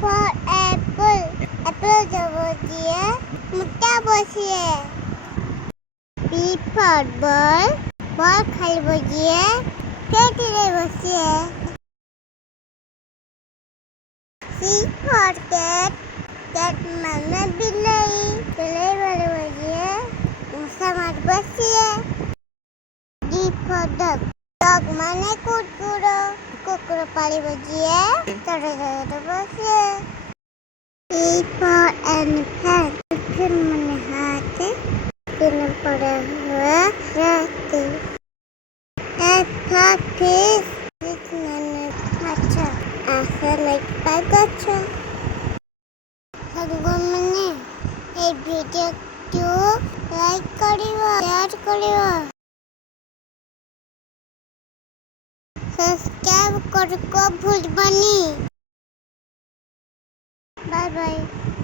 for apple. Apple જવો મોટા બસીએ. B for ball. Ball ખાલી બજીએ. કેટલી બસીએ. C for cat. Cat મને બિલાઈ. બિલાઈ વાળી બજીએ. મૂસા માર બસીએ. D for dog. Dog મને કૂતરો. કૂતરો પાડી બજીએ. તડે બસીએ. E for elephant. Elephant મને હાથે. Tiene por el rato. Es papi. Tiene pacha. Hace like pagacho. Hangomene. Hey video tu like kariwa. Share kariwa. Subscribe करको भूल बनी. Bye bye.